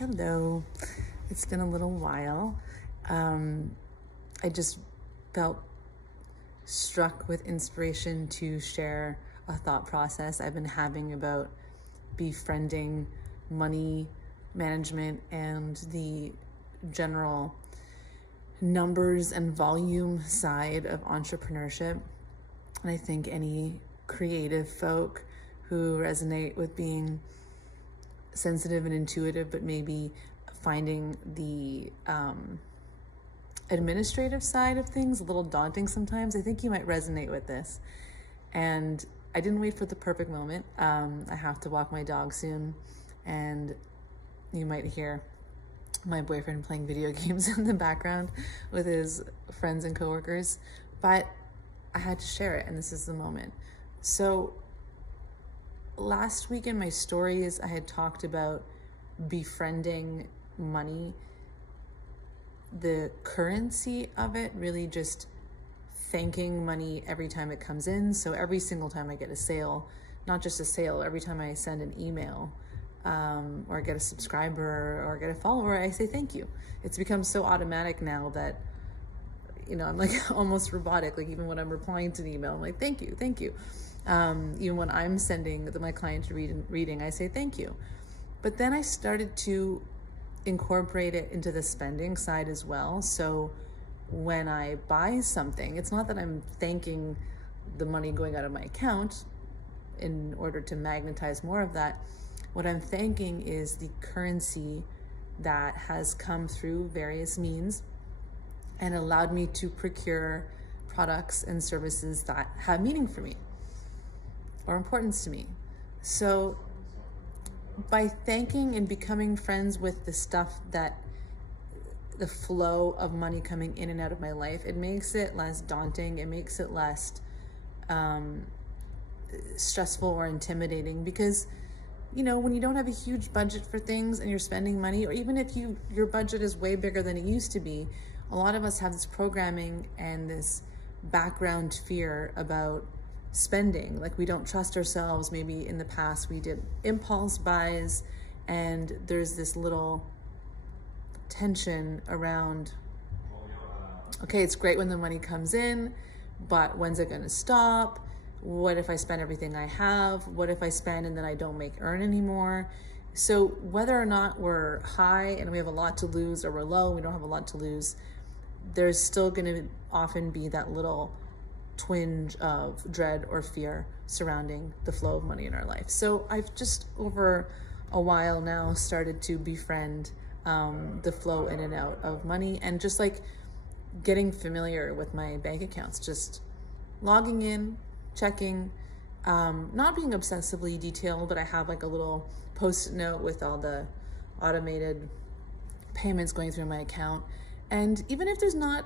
Hello. It's been a little while. I just felt struck with inspiration to share a thought process I've been having about befriending money management and the general numbers and volume side of entrepreneurship. And I think any creative folk who resonate with being sensitive and intuitive, but maybe finding the administrative side of things a little daunting sometimes, I think you might resonate with this. And I didn't wait for the perfect moment. I have to walk my dog soon, and you might hear my boyfriend playing video games in the background with his friends and coworkers, but I had to share it, and this is the moment. So last week in my stories, I had talked about befriending money, the currency of it, really just thanking money every time it comes in. So every single time I get a sale, not just a sale, every time I send an email or get a subscriber or get a follower, I say thank you. It's become so automatic now that, you know, I'm like almost robotic. Like even when I'm replying to the email, I'm like, thank you, thank you. Even when I'm sending my client to reading, I say thank you. But then I started to incorporate it into the spending side as well. So when I buy something, it's not that I'm thanking the money going out of my account in order to magnetize more of that. What I'm thanking is the currency that has come through various means and allowed me to procure products and services that have meaning for me or importance to me. So by thanking and becoming friends with the stuff that the flow of money coming in and out of my life, it makes it less daunting. It makes it less stressful or intimidating, because you know, when you don't have a huge budget for things and you're spending money, or even if your budget is way bigger than it used to be, a lot of us have this programming and this background fear about spending. Like we don't trust ourselves. Maybe in the past we did impulse buys, and there's this little tension around, okay, it's great when the money comes in, but when's it going to stop? What if I spend everything I have? What if I spend and then I don't earn anymore? So whether or not we're high and we have a lot to lose, or we're low and we don't have a lot to lose, there's still going to often be that little twinge of dread or fear surrounding the flow of money in our life. So I've just over a while now started to befriend the flow in and out of money, and just like getting familiar with my bank accounts, just logging in, checking, not being obsessively detailed, but I have like a little post-it note with all the automated payments going through my account. And even if there's not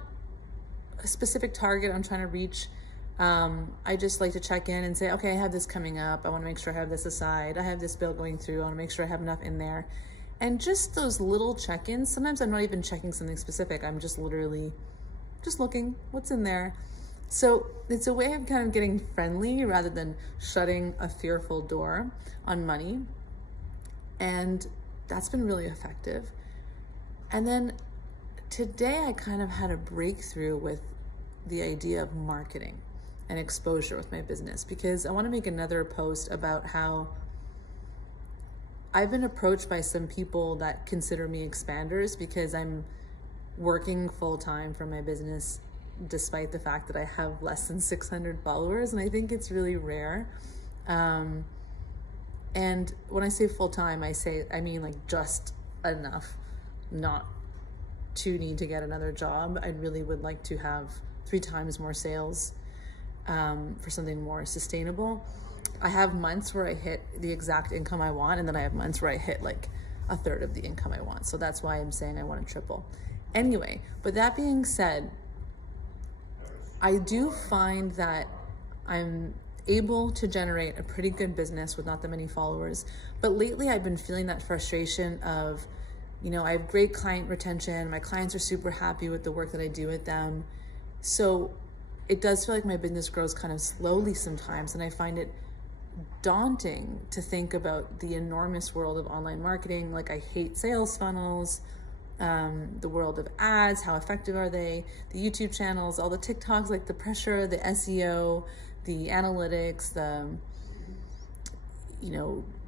a specific target I'm trying to reach, I just like to check in and say, okay, I have this coming up. I want to make sure I have this aside. I have this bill going through. I want to make sure I have enough in there. And just those little check-ins. Sometimes I'm not even checking something specific. I'm just literally just looking what's in there. So it's a way of kind of getting friendly rather than shutting a fearful door on money. And that's been really effective. And then today I kind of had a breakthrough with the idea of marketing and exposure with my business, because I want to make another post about how I've been approached by some people that consider me expanders because I'm working full-time for my business despite the fact that I have less than 600 followers, and I think it's really rare. And when I say full-time, I mean like just enough not to need to get another job. I really would like to have 3 times more sales for something more sustainable. I have months where I hit the exact income I want, and then I have months where I hit like a third of the income I want. So that's why I'm saying I want to triple. Anyway, but that being said, I do find that I'm able to generate a pretty good business with not that many followers. But lately I've been feeling that frustration of, you know, I have great client retention. My clients are super happy with the work that I do with them. So it does feel like my business grows kind of slowly sometimes, and I find it daunting to think about the enormous world of online marketing. Like, I hate sales funnels, the world of ads, how effective are they, the YouTube channels, all the TikToks, like the pressure, the SEO, the analytics, the,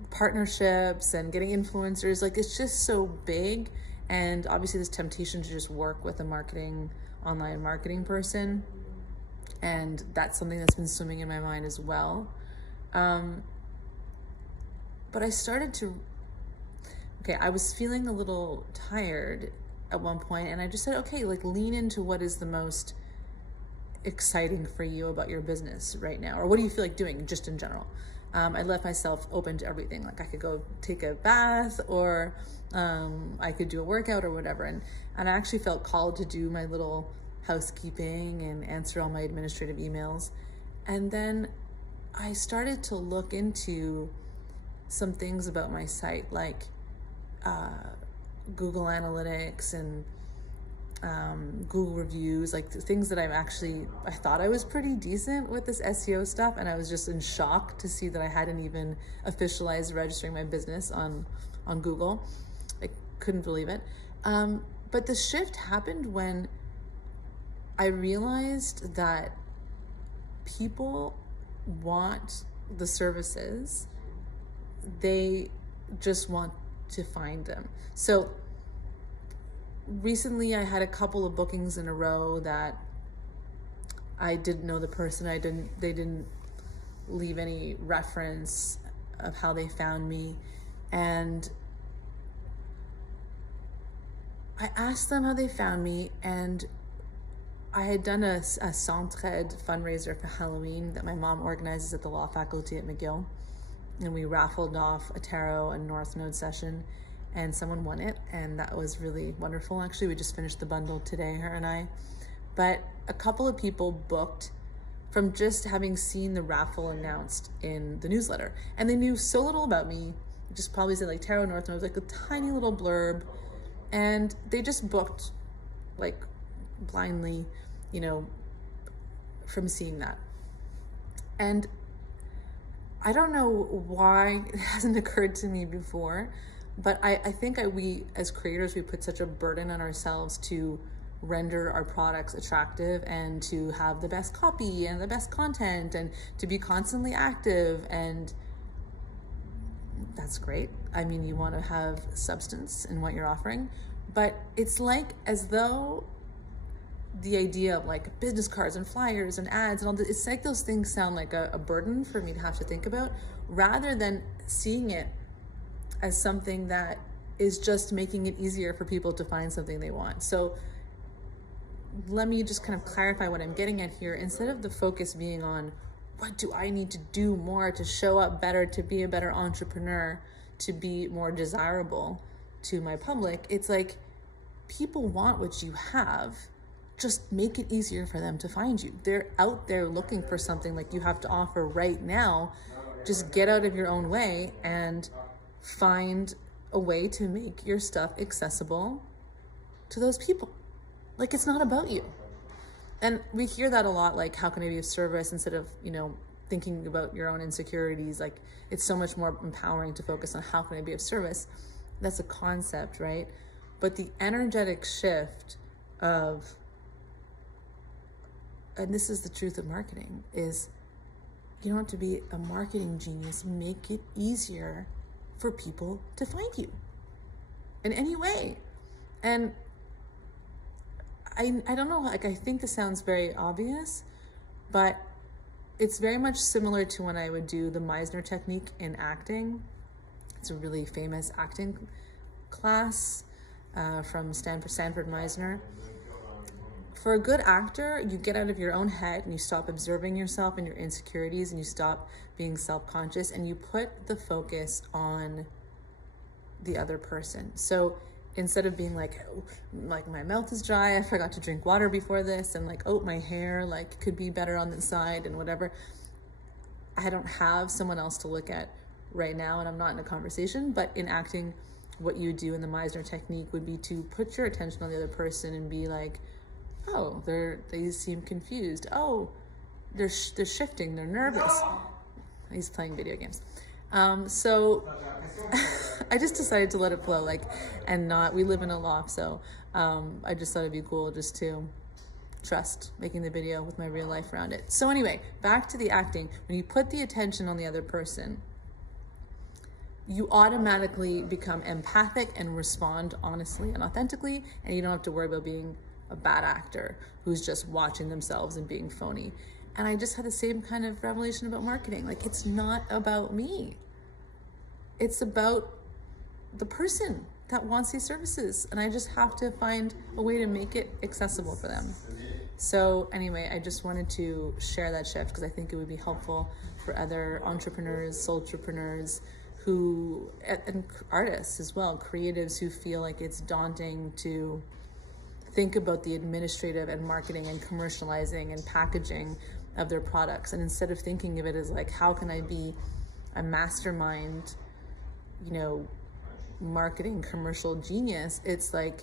partnerships and getting influencers. Like, it's just so big. And obviously this temptation to just work with a online marketing person. And that's something that's been swimming in my mind as well. But I started to, I was feeling a little tired at one point, and I just said, okay, like, lean into what is the most exciting for you about your business right now, or what do you feel like doing just in general. I left myself open to everything. Like, I could go take a bath, or I could do a workout or whatever. And I actually felt called to do my little housekeeping and answer all my administrative emails. And then I started to look into some things about my site, like Google Analytics and Google reviews, like the things that I thought I was pretty decent with this SEO stuff, and I was just in shock to see that I hadn't even officialized registering my business on Google. I couldn't believe it. But the shift happened when I realized that people want the services, they just want to find them. So recently I had a couple of bookings in a row that I didn't know the person. They didn't leave any reference of how they found me. And I asked them how they found me, and I had done a Centraide fundraiser for Halloween that my mom organizes at the law faculty at McGill. And we raffled off a tarot and North Node session, and someone won it. And that was really wonderful. Actually, we just finished the bundle today, her and I. But a couple of people booked from just having seen the raffle announced in the newsletter. And they knew so little about me, just probably said like tarot, North Node, like a tiny little blurb. And they just booked like blindly, from seeing that. And I don't know why it hasn't occurred to me before, but I think we as creators, we put such a burden on ourselves to render our products attractive and to have the best copy and the best content and to be constantly active. And that's great. I mean, you want to have substance in what you're offering, but it's like as though the idea of like business cards and flyers and ads and all this, it's like those things sound like a burden for me to have to think about, rather than seeing it as something that is just making it easier for people to find something they want. So let me just kind of clarify what I'm getting at here. Instead of the focus being on what do I need to do more to show up better, to be a better entrepreneur, to be more desirable to my public, it's like people want what you have. Just make it easier for them to find you. They're out there looking for something like you have to offer right now. Just get out of your own way and find a way to make your stuff accessible to those people. Like, it's not about you. And we hear that a lot, like, how can I be of service, instead of, thinking about your own insecurities. Like, it's so much more empowering to focus on how can I be of service. That's a concept, right? But the energetic shift of, and this is the truth of marketing, is you don't have to be a marketing genius. Make it easier for people to find you in any way. And I don't know, like, I think this sounds very obvious, but it's very much similar to when I would do the Meisner technique in acting. It's a really famous acting class from Sanford Meisner. For a good actor, you get out of your own head and you stop observing yourself and your insecurities, and you stop being self-conscious, and you put the focus on the other person. So instead of being like, oh, like my mouth is dry, I forgot to drink water before this, and like, oh, my hair like could be better on the side and whatever. I don't have someone else to look at right now, and I'm not in a conversation. But in acting, what you do in the Meisner technique would be to put your attention on the other person and be like, oh, they seem confused. Oh, they're shifting, they're nervous. He's playing video games. So I just decided to let it flow, like, and not, we live in a loft, so I just thought it'd be cool just to trust making the video with my real life around it. So anyway, back to the acting. When you put the attention on the other person, you automatically become empathic and respond honestly and authentically, and you don't have to worry about being a bad actor who's just watching themselves and being phony. And I just had the same kind of revelation about marketing. Like, it's not about me. It's about the person that wants these services. And I just have to find a way to make it accessible for them. So anyway, I just wanted to share that shift because I think it would be helpful for other entrepreneurs, soultrepreneurs, and artists as well, creatives who feel like it's daunting to think about the administrative and marketing and commercializing and packaging of their products. And instead of thinking of it as like, how can I be a mastermind, marketing commercial genius, it's like,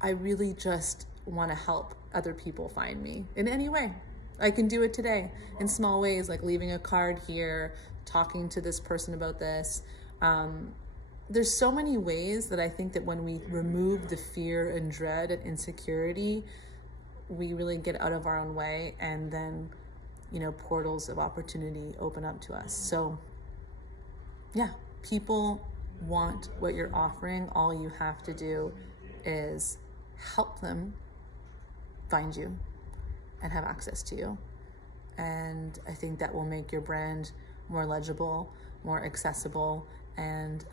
I really just want to help other people find me in any way. I can do it today in small ways, like leaving a card here, talking to this person about this. There's so many ways that I think that when we remove the fear and dread and insecurity, we really get out of our own way, and then, portals of opportunity open up to us. So yeah, people want what you're offering. All you have to do is help them find you and have access to you. And I think that will make your brand more legible, more accessible, and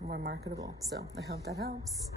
more marketable. So I hope that helps.